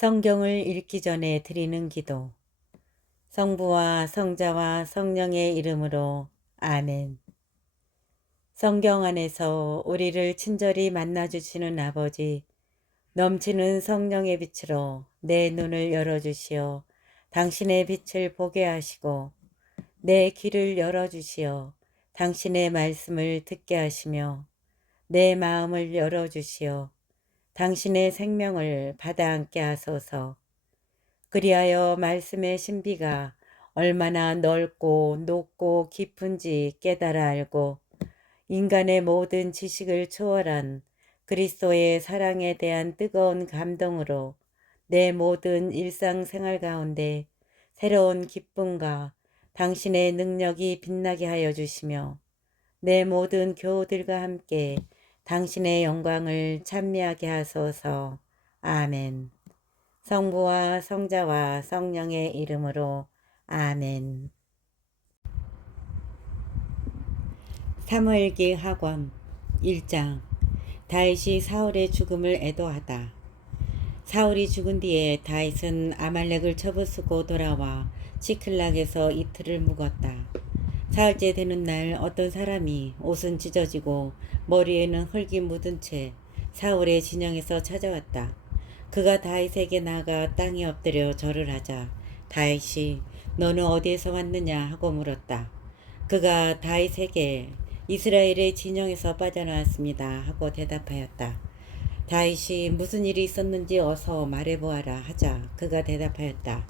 성경을 읽기 전에 드리는 기도. 성부와 성자와 성령의 이름으로 아멘. 성경 안에서 우리를 친절히 만나주시는 아버지, 넘치는 성령의 빛으로 내 눈을 열어주시어 당신의 빛을 보게 하시고 내 귀를 열어주시어 당신의 말씀을 듣게 하시며 내 마음을 열어주시어 당신의 생명을 받아안게 하소서. 그리하여 말씀의 신비가 얼마나 넓고 높고 깊은지 깨달아 알고 인간의 모든 지식을 초월한 그리스도의 사랑에 대한 뜨거운 감동으로 내 모든 일상생활 가운데 새로운 기쁨과 당신의 능력이 빛나게 하여 주시며 내 모든 교우들과 함께 당신의 영광을 찬미하게 하소서. 아멘. 성부와 성자와 성령의 이름으로 아멘. 사무엘기 학원 1장. 다윗이 사울의 죽음을 애도하다. 사울이 죽은 뒤에 다윗은 아말렉을 쳐부수고 돌아와 시클락에서 이틀을 묵었다. 사흘째 되는 날 어떤 사람이 옷은 찢어지고 머리에는 흙이 묻은 채 사울의 진영에서 찾아왔다. 그가 다윗에게 나아가 땅에 엎드려 절을 하자 다윗이 너는 어디에서 왔느냐 하고 물었다. 그가 다윗에게 이스라엘의 진영에서 빠져나왔습니다 하고 대답하였다. 다윗이 무슨 일이 있었는지 어서 말해보아라 하자 그가 대답하였다.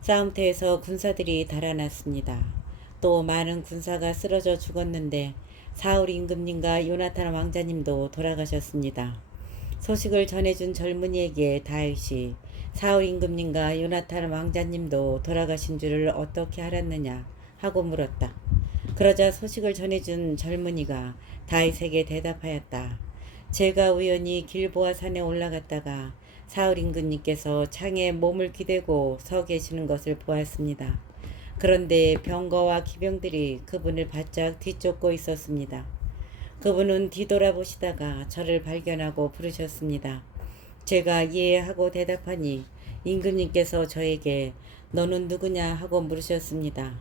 싸움터에서 군사들이 달아났습니다. 또 많은 군사가 쓰러져 죽었는데 사울 임금님과 요나탄 왕자님도 돌아가셨습니다. 소식을 전해준 젊은이에게 다윗이 사울 임금님과 요나탄 왕자님도 돌아가신 줄을 어떻게 알았느냐 하고 물었다. 그러자 소식을 전해준 젊은이가 다윗에게 대답하였다. 제가 우연히 길보아 산에 올라갔다가 사울 임금님께서 창에 몸을 기대고 서 계시는 것을 보았습니다. 그런데 병거와 기병들이 그분을 바짝 뒤쫓고 있었습니다. 그분은 뒤돌아보시다가 저를 발견하고 부르셨습니다. 제가 예 하고 대답하니 임금님께서 저에게 너는 누구냐 하고 물으셨습니다.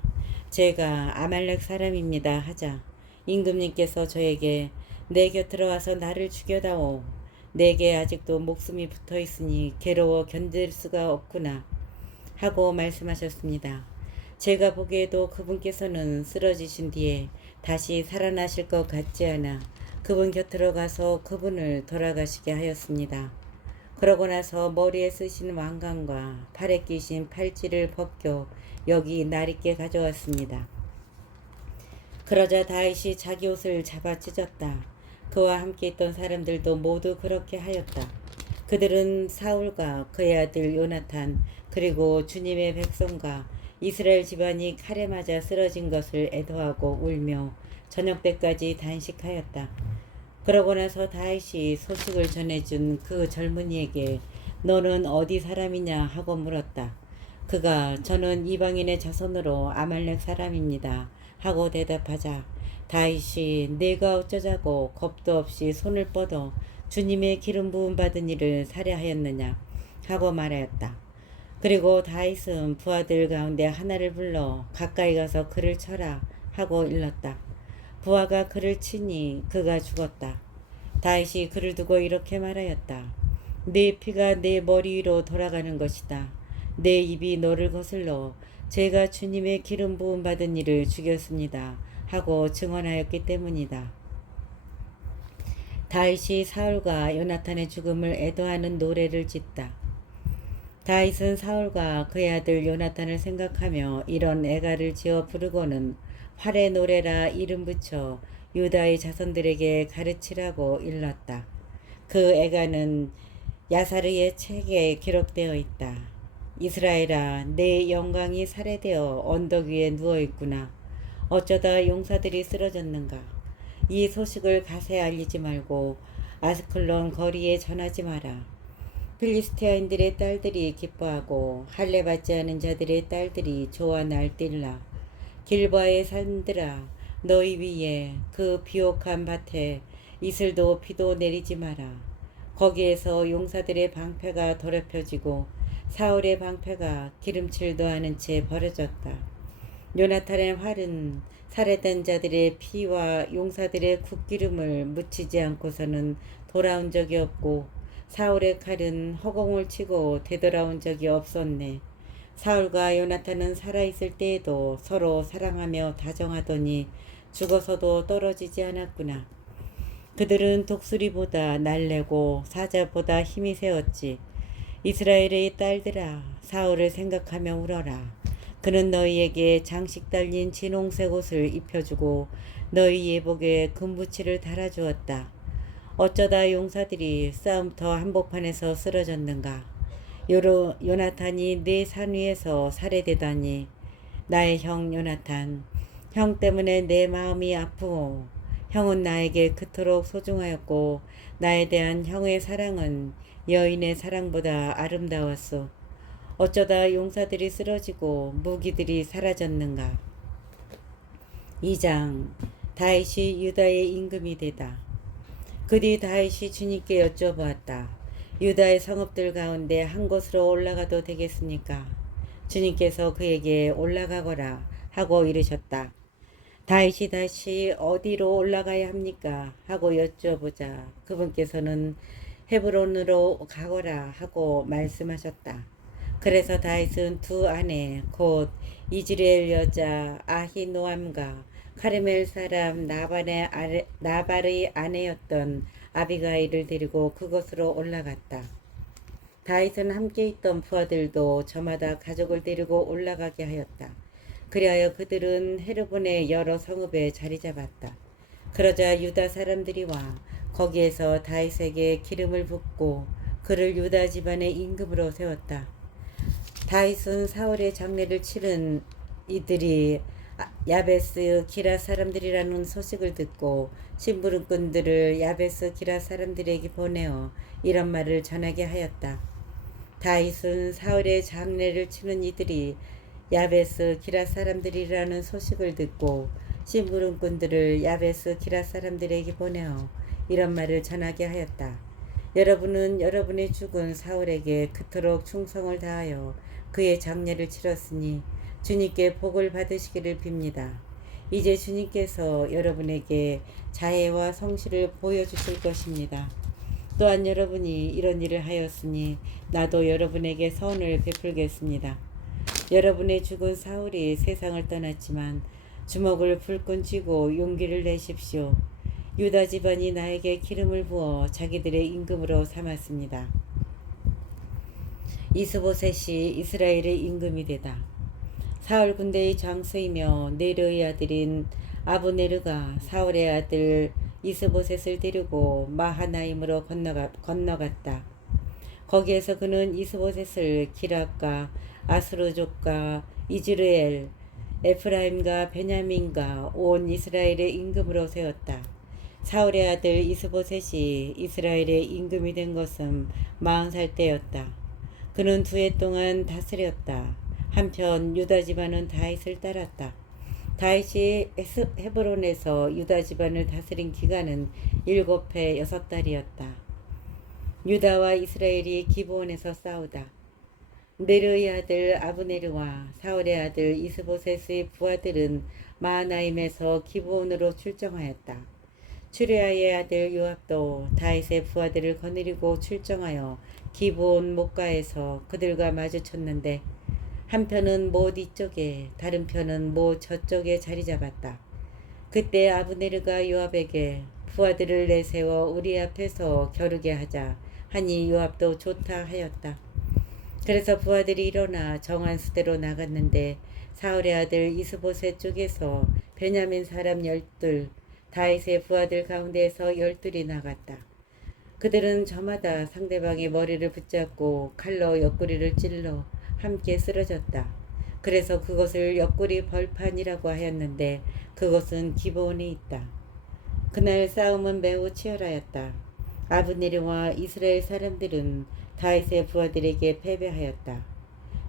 제가 아말렉 사람입니다 하자 임금님께서 저에게 내 곁으로 와서 나를 죽여다오. 내게 아직도 목숨이 붙어 있으니 괴로워 견딜 수가 없구나 하고 말씀하셨습니다. 제가 보기에도 그분께서는 쓰러지신 뒤에 다시 살아나실 것 같지 않아 그분 곁으로 가서 그분을 돌아가시게 하였습니다. 그러고 나서 머리에 쓰신 왕관과 팔에 끼신 팔찌를 벗겨 여기 날 있게 가져왔습니다. 그러자 다윗이 자기 옷을 잡아 찢었다. 그와 함께 있던 사람들도 모두 그렇게 하였다. 그들은 사울과 그의 아들 요나탄 그리고 주님의 백성과 이스라엘 집안이 칼에 맞아 쓰러진 것을 애도하고 울며 저녁 때까지 단식하였다. 그러고 나서 다윗이 소식을 전해준 그 젊은이에게 너는 어디 사람이냐 하고 물었다. 그가 저는 이방인의 자손으로 아말렉 사람입니다 하고 대답하자 다윗이 내가 어쩌자고 겁도 없이 손을 뻗어 주님의 기름 부음 받은 이를 살해하였느냐 하고 말하였다. 그리고 다윗은 부하들 가운데 하나를 불러 가까이 가서 그를 쳐라 하고 일렀다. 부하가 그를 치니 그가 죽었다. 다윗이 그를 두고 이렇게 말하였다. 내 피가 내 머리 위로 돌아가는 것이다. 내 입이 너를 거슬러 제가 주님의 기름 부음 받은 이를 죽였습니다 하고 증언하였기 때문이다. 다윗이 사울과 요나탄의 죽음을 애도하는 노래를 짓다. 다윗은 사울과 그의 아들 요나탄을 생각하며 이런 애가를 지어 부르고는 활의 노래라 이름 붙여 유다의 자손들에게 가르치라고 일렀다. 그 애가는 야사르의 책에 기록되어 있다. 이스라엘아, 내 영광이 살해되어 언덕 위에 누워있구나. 어쩌다 용사들이 쓰러졌는가. 이 소식을 가세 알리지 말고 아스클론 거리에 전하지 마라. 필리스티아인들의 딸들이 기뻐하고 할례 받지 않은 자들의 딸들이 좋아 날뛸라. 길바의 산들아 너희 위에 그 비옥한 밭에 이슬도 비도 내리지 마라. 거기에서 용사들의 방패가 더럽혀지고 사울의 방패가 기름칠도 않은 채 버려졌다. 요나탄의 활은 살해된 자들의 피와 용사들의 굿기름을 묻히지 않고서는 돌아온 적이 없고 사울의 칼은 허공을 치고 되돌아온 적이 없었네. 사울과 요나탄은 살아있을 때에도 서로 사랑하며 다정하더니 죽어서도 떨어지지 않았구나. 그들은 독수리보다 날래고 사자보다 힘이 세었지. 이스라엘의 딸들아, 사울을 생각하며 울어라. 그는 너희에게 장식 달린 진홍색 옷을 입혀주고 너희 예복에 금부치를 달아주었다. 어쩌다 용사들이 싸움터 한복판에서 쓰러졌는가. 요나탄이 내 산 위에서 살해되다니. 나의 형 요나탄, 형 때문에 내 마음이 아프오. 형은 나에게 그토록 소중하였고 나에 대한 형의 사랑은 여인의 사랑보다 아름다웠소. 어쩌다 용사들이 쓰러지고 무기들이 사라졌는가. 2장. 다윗이 유다의 임금이 되다. 그 뒤 다윗이 주님께 여쭤보았다. 유다의 성읍들 가운데 한 곳으로 올라가도 되겠습니까? 주님께서 그에게 올라가거라 하고 이르셨다. 다윗이 다시 어디로 올라가야 합니까? 하고 여쭤보자 그분께서는 헤브론으로 가거라 하고 말씀하셨다. 그래서 다윗은 두 아내 곧 이즈리엘 여자 아히노암과 카르멜 사람 나발의 아내였던 아비가일을 데리고 그곳으로 올라갔다. 다윗은 함께 있던 부하들도 저마다 가족을 데리고 올라가게 하였다. 그리하여 그들은 헤르본의 여러 성읍에 자리 잡았다. 그러자 유다 사람들이 와 거기에서 다윗에게 기름을 붓고 그를 유다 집안의 임금으로 세웠다. 다윗은 사울의 장례를 치른 이들이 야베스 기라 사람들이라는 소식을 듣고 심부름꾼들을 야베스 기라 사람들에게 보내어 이런 말을 전하게 하였다. 다윗은 사울의 장례를 치는 이들이 야베스 기라 사람들이라는 소식을 듣고 심부름꾼들을 야베스 기라 사람들에게 보내어 이런 말을 전하게 하였다. 여러분은 여러분의 죽은 사울에게 그토록 충성을 다하여 그의 장례를 치렀으니 주님께 복을 받으시기를 빕니다. 이제 주님께서 여러분에게 자애와 성실을 보여주실 것입니다. 또한 여러분이 이런 일을 하였으니 나도 여러분에게 선을 베풀겠습니다. 여러분의 죽은 사울이 세상을 떠났지만 주먹을 불끈 쥐고 용기를 내십시오. 유다 집안이 나에게 기름을 부어 자기들의 임금으로 삼았습니다. 이스보셋이 이스라엘의 임금이 되다. 사울 군대의 장수이며 네르의 아들인 아브네르가 사울의 아들 이스보셋을 데리고 마하나임으로 건너갔다. 거기에서 그는 이스보셋을 기랍과 아스루족과 이즈르엘, 에프라임과 베냐민과 온 이스라엘의 임금으로 세웠다. 사울의 아들 이스보셋이 이스라엘의 임금이 된 것은 40살 때였다. 그는 2해 동안 다스렸다. 한편 유다 집안은 다윗을 따랐다. 다윗이 헤브론에서 유다 집안을 다스린 기간은 7해 6달이었다. 유다와 이스라엘이 기브온에서 싸우다. 네르의 아들 아브네르와 사울의 아들 이스보셋의 부하들은 마하나임에서 기브온으로 출정하였다. 추리아의 아들 요압도 다윗의 부하들을 거느리고 출정하여 기브온 목가에서 그들과 마주쳤는데 한 편은 못 이쪽에 다른 편은 못 저쪽에 자리 잡았다. 그때 아브네르가 요압에게 부하들을 내세워 우리 앞에서 겨루게 하자 하니 요압도 좋다 하였다. 그래서 부하들이 일어나 정한 수대로 나갔는데 사울의 아들 이스보셋 쪽에서 베냐민 사람 12, 다윗의 부하들 가운데에서 12이 나갔다. 그들은 저마다 상대방의 머리를 붙잡고 칼로 옆구리를 찔러 함께 쓰러졌다. 그래서 그것을 옆구리 벌판이라고 하였는데 그것은 기브온에 있다. 그날 싸움은 매우 치열하였다. 아브네르와 이스라엘 사람들은 다윗의 부하들에게 패배하였다.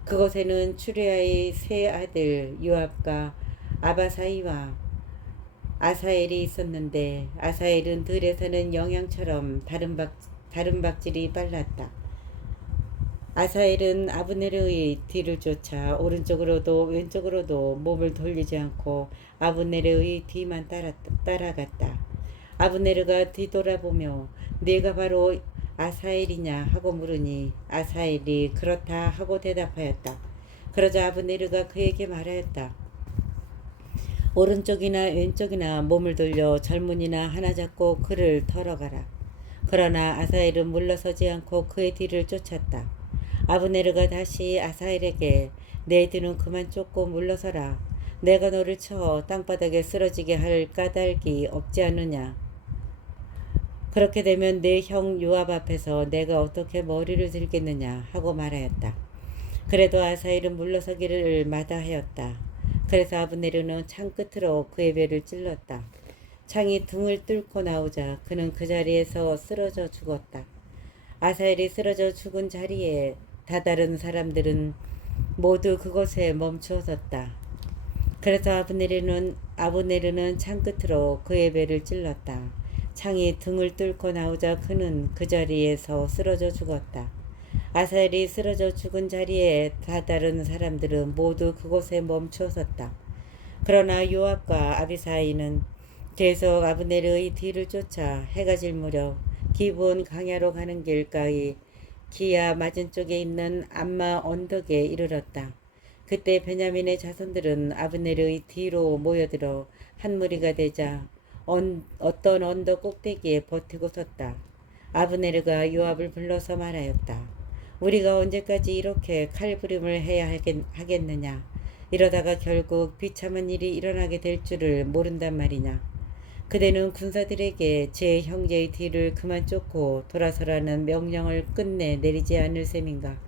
그곳에는 추리아의 세 아들 요압과 아바사이와 아사엘이 있었는데 아사엘은 들에 사는 영양처럼 다른 박질이 빨랐다. 아사엘은 아브네르의 뒤를 쫓아 오른쪽으로도 왼쪽으로도 몸을 돌리지 않고 아브네르의 뒤만 따라갔다. 아브네르가 뒤돌아보며 네가 바로 아사엘이냐 하고 물으니 아사엘이 그렇다 하고 대답하였다. 그러자 아브네르가 그에게 말하였다. 오른쪽이나 왼쪽이나 몸을 돌려 젊은이나 하나 잡고 그를 털어가라. 그러나 아사엘은 물러서지 않고 그의 뒤를 쫓았다. 아브네르가 다시 아사엘에게 내 뒤는 그만 쫓고 물러서라. 내가 너를 쳐 땅바닥에 쓰러지게 할 까닭이 없지 않느냐. 그렇게 되면 내 형 요압 앞에서 내가 어떻게 머리를 들겠느냐 하고 말하였다. 그래도 아사엘은 물러서기를 마다하였다. 그래서 아브네르는 창 끝으로 그의 배를 찔렀다. 창이 등을 뚫고 나오자 그는 그 자리에서 쓰러져 죽었다. 아사엘이 쓰러져 죽은 자리에 다다른 사람들은 모두 그곳에 멈추었다. 그래서 아브네르는 창 끝으로 그의 배를 찔렀다. 창이 등을 뚫고 나오자 그는 그 자리에서 쓰러져 죽었다. 아사엘이 쓰러져 죽은 자리에 다다른 사람들은 모두 그곳에 멈추었다. 그러나 요압과 아비사이는 계속 아브네르의 뒤를 쫓아 해가 질 무렵 기브온 강야로 가는 길가의 기야 맞은쪽에 있는 암마 언덕에 이르렀다. 그때 베냐민의 자손들은 아브네르의 뒤로 모여들어 한 무리가 되자 어떤 언덕 꼭대기에 버티고 섰다. 아브네르가 요압을 불러서 말하였다. 우리가 언제까지 이렇게 칼부림을 해야 하겠느냐. 이러다가 결국 비참한 일이 일어나게 될 줄을 모른단 말이냐. 그대는 군사들에게 제 형제의 뒤를 그만 쫓고 돌아서라는 명령을 끝내 내리지 않을 셈인가.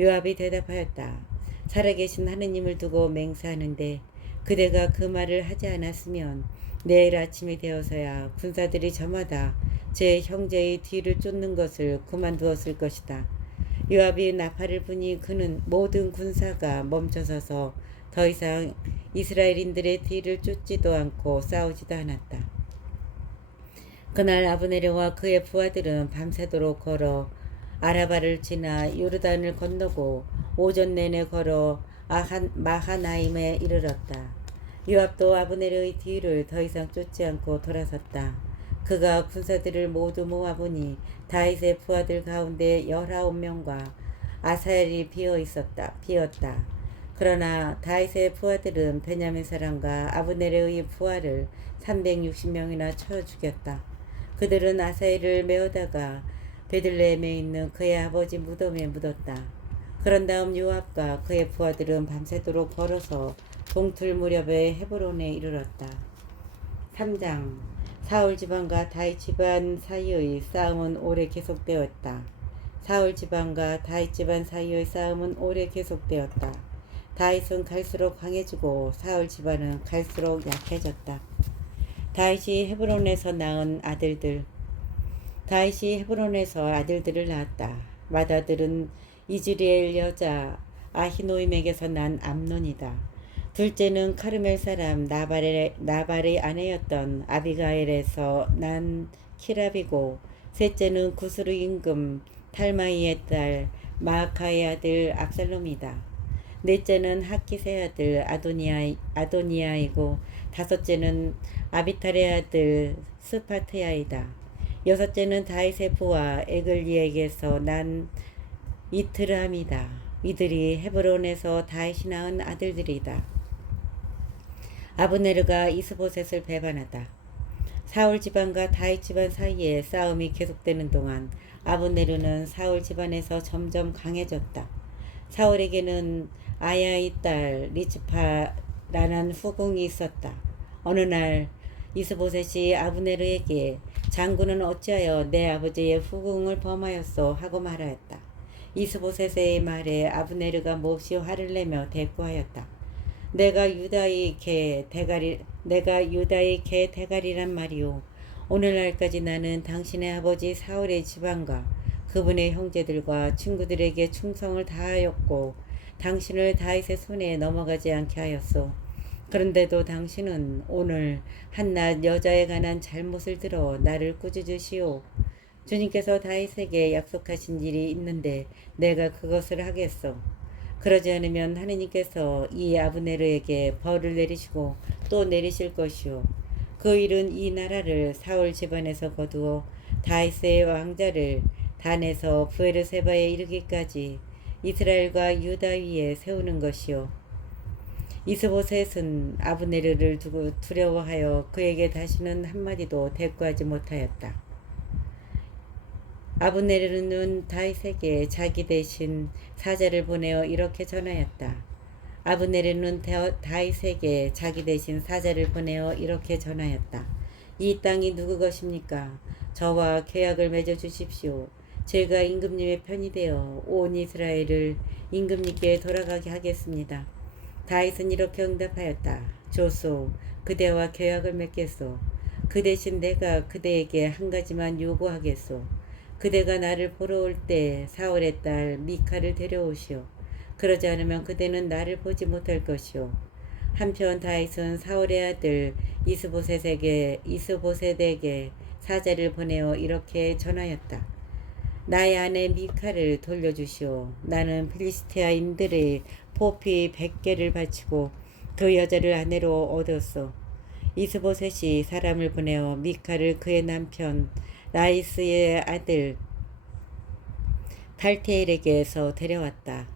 요압이 대답하였다. 살아계신 하느님을 두고 맹세하는데 그대가 그 말을 하지 않았으면 내일 아침이 되어서야 군사들이 저마다 제 형제의 뒤를 쫓는 것을 그만두었을 것이다. 요압이 나팔을 부니 그는 모든 군사가 멈춰서서 더 이상 이스라엘인들의 뒤를 쫓지도 않고 싸우지도 않았다. 그날 아브네르와 그의 부하들은 밤새도록 걸어 아라바를 지나 요르단을 건너고 오전 내내 걸어 마하나임에 이르렀다. 요압도 아브네르의 뒤를 더 이상 쫓지 않고 돌아섰다. 그가 군사들을 모두 모아보니 다윗의 부하들 가운데 19명과 아사엘이 비었다. 그러나 다윗의 부하들은 베냐민 사람과 아브네르의 부하를 360명이나 쳐 죽였다. 그들은 아사엘을 메어다가 베들레헴에 있는 그의 아버지 무덤에 묻었다. 그런 다음 요압과 그의 부하들은 밤새도록 걸어서 동틀 무렵에 헤브론에 이르렀다. 3장 사울 집안과 다윗 집안 사이의 싸움은 오래 계속되었다. 사울 집안과 다윗 집안 사이의 싸움은 오래 계속되었다. 다윗은 갈수록 강해지고 사울 집안은 갈수록 약해졌다. 다윗이 헤브론에서 아들들을 낳았다. 맏아들은 이즈리엘 여자 아히노임에게서 난 암논이다. 둘째는 카르멜 사람 나발의 아내였던 아비가일에서 난 키랍이고, 셋째는 구스르 임금 탈마이의 딸 마아카의 아들 압살롬이다. 넷째는 하키스의 아들 아도니아이고, 다섯째는 아비탈의 아들 스파트야이다. 여섯째는 다윗의 부하 에글리에게서 난 이트람이다. 이들이 헤브론에서 다윗이 낳은 아들들이다. 아브네르가 이스보셋을 배반하다. 사울 집안과 다윗 집안 사이에 싸움이 계속되는 동안 아브네르는 사울 집안에서 점점 강해졌다. 사울에게는 아야의 딸 리츠파라는 후궁이 있었다. 어느 날 이스보셋이 아브네르에게 장군은 어찌하여 내 아버지의 후궁을 범하였소 하고 말하였다. 이스보셋의 말에 아브네르가 몹시 화를 내며 대꾸하였다. 내가 유다의 개 대가리란 말이오. 오늘날까지 나는 당신의 아버지 사울의 집안과 그분의 형제들과 친구들에게 충성을 다하였고 당신을 다윗의 손에 넘어가지 않게 하였소. 그런데도 당신은 오늘 한낱 여자에 관한 잘못을 들어 나를 꾸짖으시오. 주님께서 다윗에게 약속하신 일이 있는데 내가 그것을 하겠소. 그러지 않으면 하느님께서 이 아브네르에게 벌을 내리시고 또 내리실 것이요. 그 일은 이 나라를 사울 집안에서 거두어 다윗의 왕자를 단에서 브에르세바에 이르기까지 이스라엘과 유다 위에 세우는 것이요. 이스보셋은 아브네르를 두고 두려워하여 그에게 다시는 한마디도 대꾸하지 못하였다. 아브네르는 다윗에게 자기 대신 사자를 보내어 이렇게 전하였다. 아브네르는 다윗에게 자기 대신 사자를 보내어 이렇게 전하였다. 이 땅이 누구 것입니까? 저와 계약을 맺어 주십시오. 제가 임금님의 편이 되어 온 이스라엘을 임금님께 돌아가게 하겠습니다. 다윗은 이렇게 응답하였다. 좋소. 그대와 계약을 맺겠소. 그 대신 내가 그대에게 한 가지만 요구하겠소. 그대가 나를 보러 올 때 사울의 딸 미카를 데려오시오. 그러지 않으면 그대는 나를 보지 못할 것이오. 한편 다윗은 사울의 아들 이스보셋에게 사자를 보내어 이렇게 전하였다. 나의 아내 미카를 돌려주시오. 나는 필리스티아인들의 포피 100개를 바치고 그 여자를 아내로 얻었소. 이스보셋이 사람을 보내어 미카를 그의 남편 라이스의 아들 발테엘에게서 데려왔다.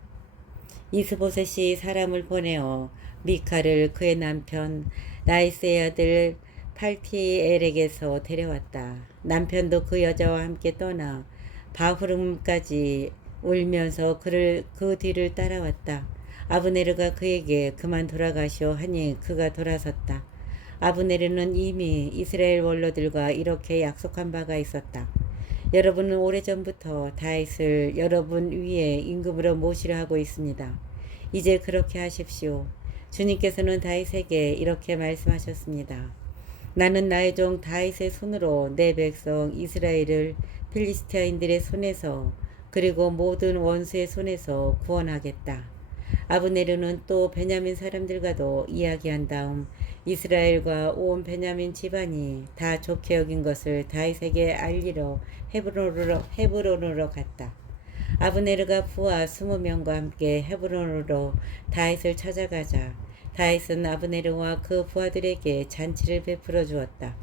이스보셋이 사람을 보내어 미카를 그의 남편 라이스의 아들 팔티엘에게서 데려왔다. 남편도 그 여자와 함께 떠나 바후름까지 울면서 그 뒤를 따라왔다. 아브네르가 그에게 그만 돌아가시오 하니 그가 돌아섰다. 아브네르는 이미 이스라엘 원로들과 이렇게 약속한 바가 있었다. 여러분은 오래전부터 다윗을 여러분 위에 임금으로 모시려 하고 있습니다. 이제 그렇게 하십시오. 주님께서는 다윗에게 이렇게 말씀하셨습니다. 나는 나의 종 다윗의 손으로 내 백성 이스라엘을 필리스티아인들의 손에서 그리고 모든 원수의 손에서 구원하겠다. 아브네르는 또 베냐민 사람들과도 이야기한 다음 이스라엘과 온 베냐민 집안이 다 좋게 여긴 것을 다윗에게 알리러 헤브론으로 갔다. 아브네르가 부하 20명과 함께 헤브론으로 다윗을 찾아가자 다윗은 아브네르와 그 부하들에게 잔치를 베풀어 주었다.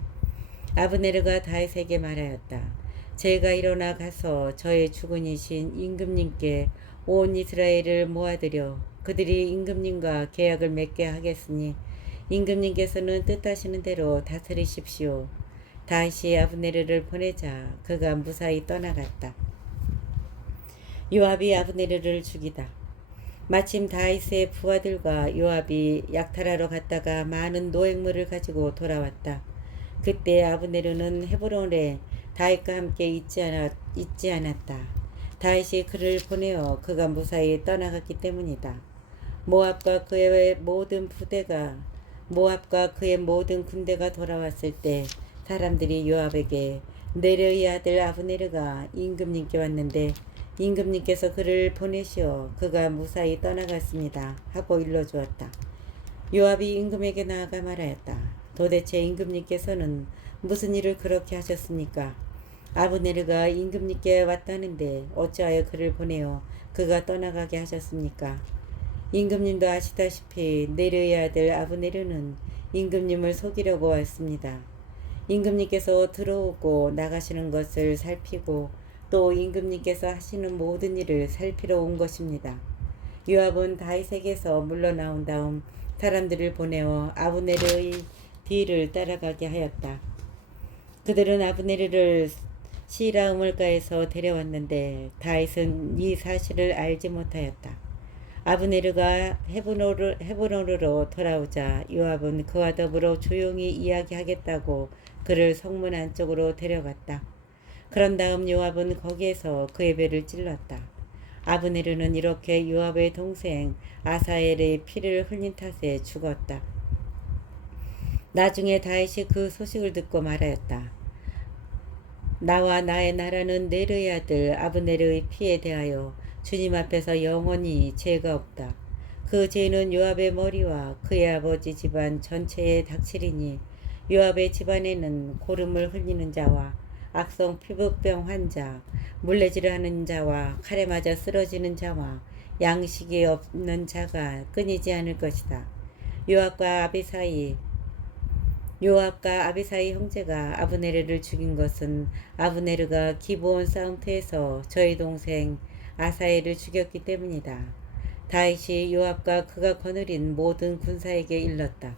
아브네르가 다윗에게 말하였다. 제가 일어나 가서 저의 주군이신 임금님께 온 이스라엘을 모아들여 그들이 임금님과 계약을 맺게 하겠으니 임금님께서는 뜻하시는 대로 다스리십시오. 다윗이 아브네르를 보내자 그가 무사히 떠나갔다. 요압이 아브네르를 죽이다. 마침 다윗의 부하들과 요압이 약탈하러 갔다가 많은 노획물을 가지고 돌아왔다. 그때 아브네르는 헤브론에 다윗과 함께 있지 않았다. 다윗이 그를 보내어 그가 무사히 떠나갔기 때문이다. 모압과 그의 모든 군대가 돌아왔을 때 사람들이 요압에게 네르의 아들 아브네르가 임금님께 왔는데 임금님께서 그를 보내시어 그가 무사히 떠나갔습니다 하고 일러주었다. 요압이 임금에게 나아가 말하였다. 도대체 임금님께서는 무슨 일을 그렇게 하셨습니까? 아브네르가 임금님께 왔다는데 어찌하여 그를 보내어 그가 떠나가게 하셨습니까? 임금님도 아시다시피 네르의 아들 아브네르는 임금님을 속이려고 왔습니다. 임금님께서 들어오고 나가시는 것을 살피고 또 임금님께서 하시는 모든 일을 살피러 온 것입니다. 요압은 다윗에게서 물러나온 다음 사람들을 보내어 아브네르의 뒤를 따라가게 하였다. 그들은 아브네르를 시라 우물가에서 데려왔는데 다윗은 이 사실을 알지 못하였다. 아브네르가 헤브론으로 돌아오자 요압은 그와 더불어 조용히 이야기하겠다고 그를 성문 안쪽으로 데려갔다. 그런 다음 요압은 거기에서 그의 배를 찔렀다. 아브네르는 이렇게 요압의 동생 아사엘의 피를 흘린 탓에 죽었다. 나중에 다윗이 그 소식을 듣고 말하였다. 나와 나의 나라는 네르의 아들 아브네르의 피에 대하여 주님 앞에서 영원히 죄가 없다. 그 죄는 요압의 머리와 그의 아버지 집안 전체에 닥치리니 요압의 집안에는 고름을 흘리는 자와 악성 피부병 환자, 물레질을 하는 자와 칼에 맞아 쓰러지는 자와 양식이 없는 자가 끊이지 않을 것이다. 요압과 아비사이 형제가 아브네르를 죽인 것은 아브네르가 기브온 싸움터에서 저희 동생 아사엘을 죽였기 때문이다. 다윗이 요압과 그가 거느린 모든 군사에게 일렀다.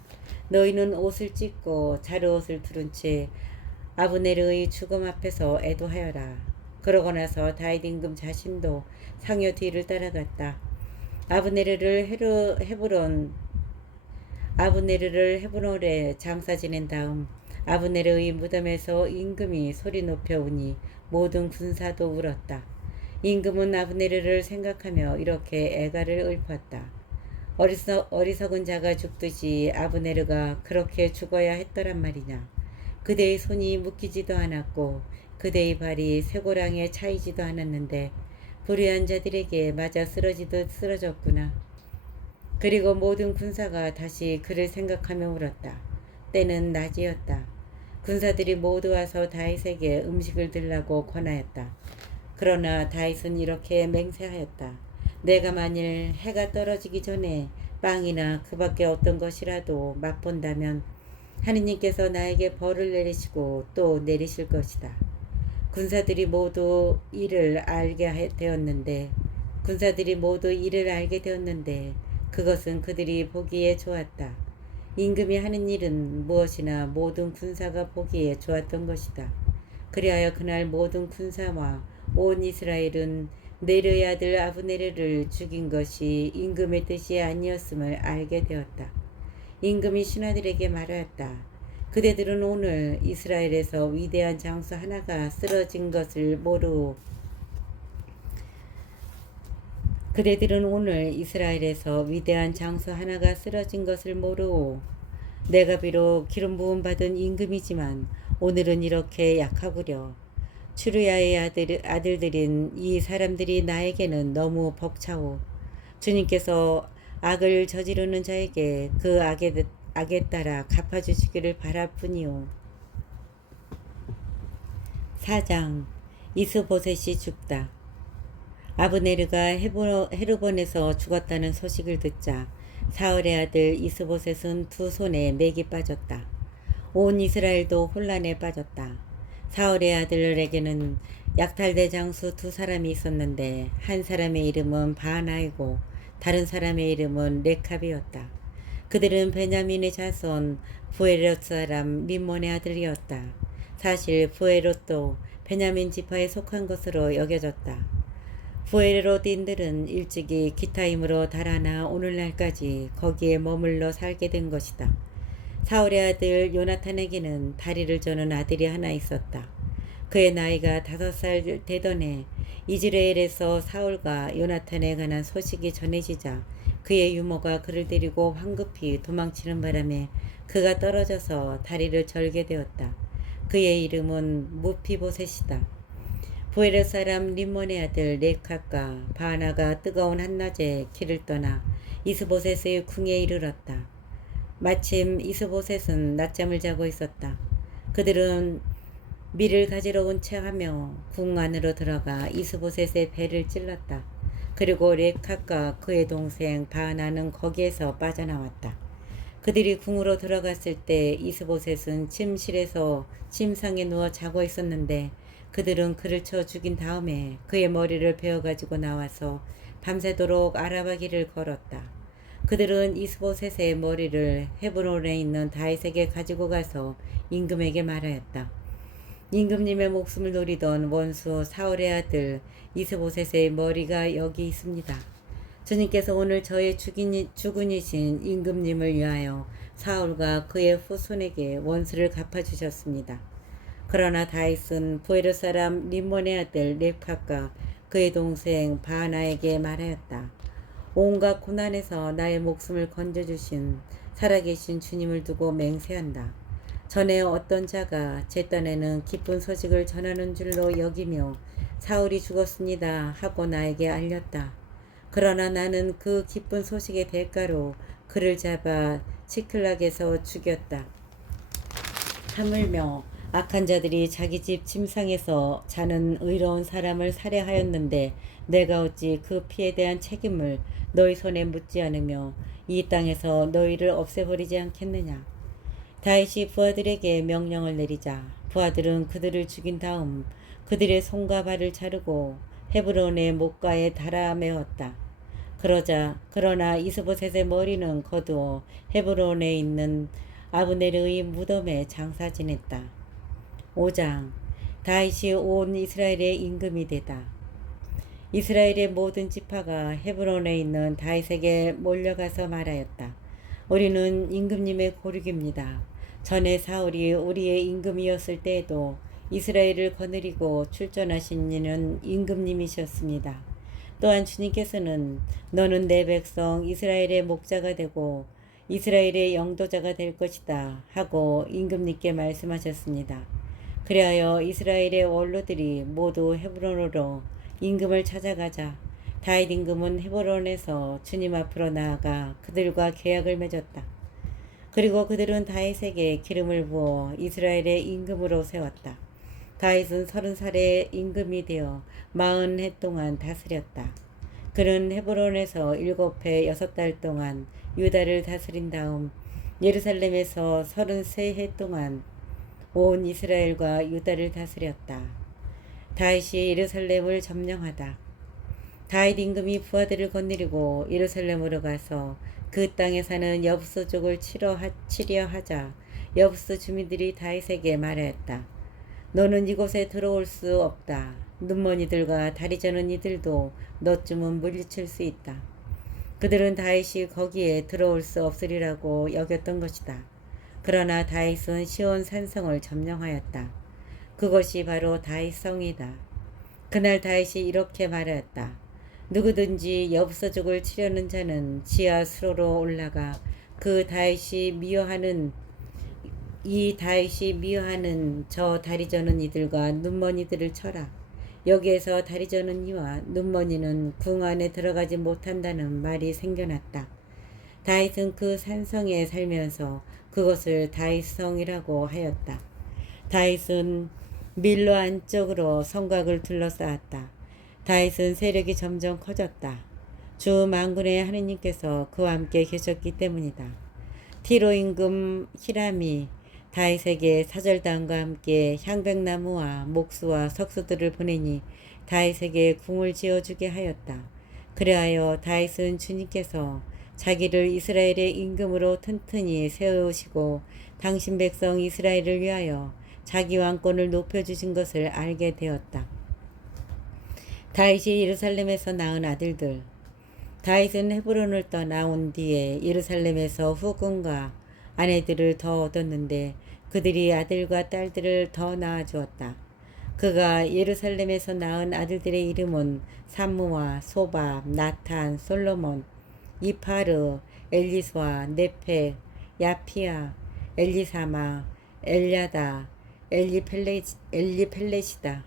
너희는 옷을 찢고 자르옷을 두른 채 아브네르의 죽음 앞에서 애도하여라. 그러고 나서 다윗 임금 자신도 상여 뒤를 따라갔다. 아브네르를 헤브론에 장사 지낸 다음 아브네르의 무덤에서 임금이 소리 높여 우니 모든 군사도 울었다. 임금은 아브네르를 생각하며 이렇게 애가를 읊었다. 어리석은 자가 죽듯이 아브네르가 그렇게 죽어야 했더란 말이냐. 그대의 손이 묶이지도 않았고 그대의 발이 쇠고랑에 차이지도 않았는데 불의한 자들에게 맞아 쓰러졌구나. 그리고 모든 군사가 다시 그를 생각하며 울었다. 때는 낮이었다. 군사들이 모두 와서 다윗에게 음식을 들라고 권하였다. 그러나 다윗은 이렇게 맹세하였다. 내가 만일 해가 떨어지기 전에 빵이나 그 밖에 어떤 것이라도 맛본다면 하느님께서 나에게 벌을 내리시고 또 내리실 것이다. 군사들이 모두 이를 알게 되었는데 그것은 그들이 보기에 좋았다. 임금이 하는 일은 무엇이나 모든 군사가 보기에 좋았던 것이다. 그리하여 그날 모든 군사와 온 이스라엘은 네르의 아들 아브네르를 죽인 것이 임금의 뜻이 아니었음을 알게 되었다. 임금이 신하들에게 말하였다. 그대들은 오늘 이스라엘에서 위대한 장수 하나가 쓰러진 것을 모르오. 내가 비록 기름 부음 받은 임금이지만 오늘은 이렇게 약하구려. 추루야의 아들들인 이 사람들이 나에게는 너무 벅차오. 주님께서 악을 저지르는 자에게 그 악에 따라 갚아주시기를 바랄뿐이오. 4장. 이스보셋이 죽다. 아브네르가 헤르본에서 죽었다는 소식을 듣자 사울의 아들 이스보셋은 두 손에 맥이 빠졌다. 온 이스라엘도 혼란에 빠졌다. 사울의 아들에게는 약탈대 장수 두 사람이 있었는데 한 사람의 이름은 바하나이고 다른 사람의 이름은 레캅이었다. 그들은 베냐민의 자손 부에롯 사람 림몬의 아들이었다. 사실 부에롯도 베냐민 지파에 속한 것으로 여겨졌다. 부에롯인들은 일찍이 기타임으로 달아나 오늘날까지 거기에 머물러 살게 된 것이다. 사울의 아들 요나탄에게는 다리를 저는 아들이 하나 있었다. 그의 나이가 5살 되던 해 이즈레엘에서 사울과 요나탄에 관한 소식이 전해지자 그의 유모가 그를 데리고 황급히 도망치는 바람에 그가 떨어져서 다리를 절게 되었다. 그의 이름은 무피보셋이다. 부에롯 사람 림몬의 아들 레캅과 바하나가 뜨거운 한낮에 길을 떠나 이스보셋의 궁에 이르렀다. 마침 이스보셋은 낮잠을 자고 있었다. 그들은 밀을 가지러 온 체하며 궁 안으로 들어가 이스보셋의 배를 찔렀다. 그리고 레캅과 그의 동생 바하나는 거기에서 빠져나왔다. 그들이 궁으로 들어갔을 때 이스보셋은 침실에서 침상에 누워 자고 있었는데 그들은 그를 쳐 죽인 다음에 그의 머리를 베어가지고 나와서 밤새도록 아라바 길을 걸었다. 그들은 이스보셋의 머리를 헤브론에 있는 다윗에게 가지고 가서 임금에게 말하였다. 임금님의 목숨을 노리던 원수 사울의 아들 이스보셋의 머리가 여기 있습니다. 주님께서 오늘 저의 주군이신 임금님을 위하여 사울과 그의 후손에게 원수를 갚아주셨습니다. 그러나 다윗은 부에롯 사람 림몬의 아들 레캅과 그의 동생 바하나에게 말하였다. 온갖 고난에서 나의 목숨을 건져주신 살아계신 주님을 두고 맹세한다. 전에 어떤 자가 제 딴에는 기쁜 소식을 전하는 줄로 여기며 사울이 죽었습니다 하고 나에게 알렸다. 그러나 나는 그 기쁜 소식의 대가로 그를 잡아 치클락에서 죽였다. 하물며 악한 자들이 자기 집 침상에서 자는 의로운 사람을 살해하였는데 내가 어찌 그 피에 대한 책임을 너희 손에 묻지 않으며 이 땅에서 너희를 없애버리지 않겠느냐. 다윗이 부하들에게 명령을 내리자 부하들은 그들을 죽인 다음 그들의 손과 발을 자르고 헤브론의 목가에 달아메었다. 그러나 이스보셋의 머리는 거두어 헤브론에 있는 아브넬의 무덤에 장사 지냈다. 5장. 다윗이 온 이스라엘의 임금이 되다. 이스라엘의 모든 지파가 헤브론에 있는 다윗에게 몰려가서 말하였다. 우리는 임금님의 고륙입니다. 전에 사울이 우리의 임금이었을 때에도 이스라엘을 거느리고 출전하신 이는 임금님이셨습니다. 또한 주님께서는 너는 내 백성 이스라엘의 목자가 되고 이스라엘의 영도자가 될 것이다 하고 임금님께 말씀하셨습니다. 그리하여 이스라엘의 원로들이 모두 헤브론으로 임금을 찾아가자 다윗 임금은 헤브론에서 주님 앞으로 나아가 그들과 계약을 맺었다. 그리고 그들은 다윗에게 기름을 부어 이스라엘의 임금으로 세웠다. 다윗은 30살에 임금이 되어 40해 동안 다스렸다. 그는 헤브론에서 7해 6달 동안 유다를 다스린 다음 예루살렘에서 33해 동안 온 이스라엘과 유다를 다스렸다. 다윗이 예루살렘을 점령하다. 다윗 임금이 부하들을 거느리고 예루살렘으로 가서 그 땅에 사는 여부스족을 치려 하자 여부스 주민들이 다윗에게 말하였다. 너는 이곳에 들어올 수 없다. 눈먼 이들과 다리 저는 이들도 너쯤은 물리칠 수 있다. 그들은 다윗이 거기에 들어올 수 없으리라고 여겼던 것이다. 그러나 다윗은 시온 산성을 점령하였다. 그것이 바로 다윗성이다. 그날 다윗이 이렇게 말하였다. 누구든지 여부서족을 치려는 자는 지하 수로로 올라가 다윗이 미워하는 저 다리 저는 이들과 눈먼 이들을 쳐라. 여기에서 다리 저는 이와 눈먼 이는 궁 안에 들어가지 못한다는 말이 생겨났다. 다윗은 그 산성에 살면서 그것을 다윗성이라고 하였다. 다윗은 밀로 안쪽으로 성곽을 둘러싸았다. 다윗은 세력이 점점 커졌다. 주 만군의 하느님께서 그와 함께 계셨기 때문이다. 티로 임금 히람이 다윗에게 사절단과 함께 향백나무와 목수와 석수들을 보내니 다윗에게 궁을 지어주게 하였다. 그리하여 다윗은 주님께서 자기를 이스라엘의 임금으로 튼튼히 세우시고 당신 백성 이스라엘을 위하여 자기 왕권을 높여주신 것을 알게 되었다. 다윗이 예루살렘에서 낳은 아들들. 다윗은 헤브론을 떠나온 뒤에 예루살렘에서 후궁과 아내들을 더 얻었는데 그들이 아들과 딸들을 더 낳아주었다. 그가 예루살렘에서 낳은 아들들의 이름은 삼무와 소밥, 나탄, 솔로몬, 이파르, 엘리스와 네펙, 야피아, 엘리사마, 엘야다, 엘리펠렛이다.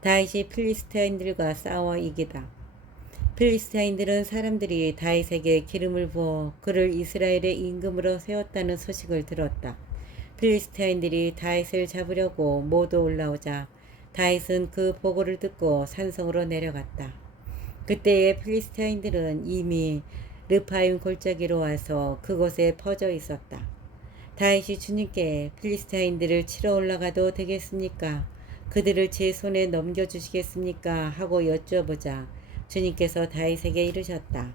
다윗이 필리스타인들과 싸워 이기다. 필리스타인들은 사람들이 다윗에게 기름을 부어 그를 이스라엘의 임금으로 세웠다는 소식을 들었다. 필리스타인들이 다윗을 잡으려고 모두 올라오자 다윗은 그 보고를 듣고 산성으로 내려갔다. 그때의 필리스타인들은 이미 르파임 골짜기로 와서 그곳에 퍼져 있었다. 다윗이 주님께 필리스타인들을 치러 올라가도 되겠습니까? 그들을 제 손에 넘겨주시겠습니까? 하고 여쭈어보자 주님께서 다윗에게 이르셨다.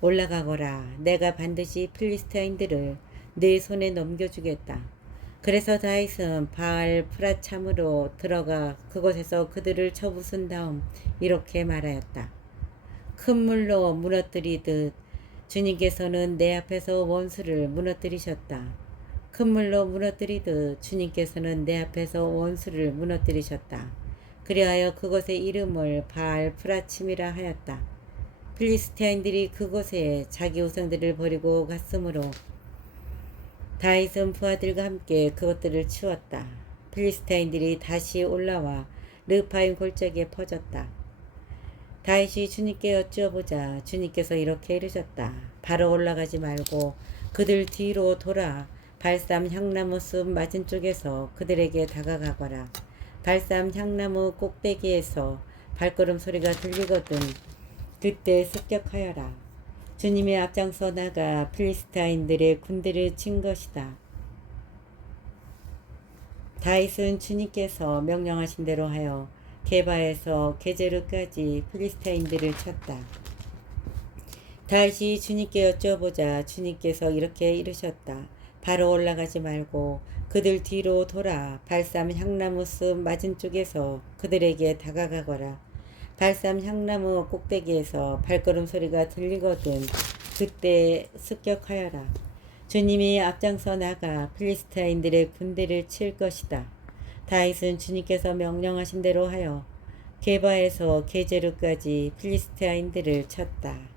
올라가거라. 내가 반드시 필리스타인들을 내 손에 넘겨주겠다. 그래서 다윗은 바알 프라참으로 들어가 그곳에서 그들을 쳐부순 다음 이렇게 말하였다. 큰 물로 무너뜨리듯 주님께서는 내 앞에서 원수를 무너뜨리셨다. 큰 물로 무너뜨리듯 주님께서는 내 앞에서 원수를 무너뜨리셨다. 그리하여 그곳의 이름을 바알 프라침이라 하였다. 필리스티아인들이 그곳에 자기 우상들을 버리고 갔으므로 다윗은 부하들과 함께 그것들을 치웠다. 필리스티아인들이 다시 올라와 르파임 골짜기에 퍼졌다. 다윗이 주님께 여쭈어보자 주님께서 이렇게 이르셨다. 바로 올라가지 말고 그들 뒤로 돌아 발삼 향나무 숲 맞은쪽에서 그들에게 다가가거라. 발삼 향나무 꼭대기에서 발걸음 소리가 들리거든 그때 습격하여라. 주님의 앞장서 나가 필리스타인들의 군대를 친 것이다. 다윗은 주님께서 명령하신 대로 하여 게바에서 게제르까지 필리스타인들을 쳤다. 다윗이 주님께 여쭤보자 주님께서 이렇게 이르셨다. 바로 올라가지 말고 그들 뒤로 돌아 발삼 향나무 숲 맞은쪽에서 그들에게 다가가거라. 발삼 향나무 꼭대기에서 발걸음 소리가 들리거든 그때 습격하여라. 주님이 앞장서 나가 필리스타인들의 군대를 칠 것이다. 다윗은 주님께서 명령하신 대로 하여 게바에서 게제르까지 필리스타인들을 쳤다.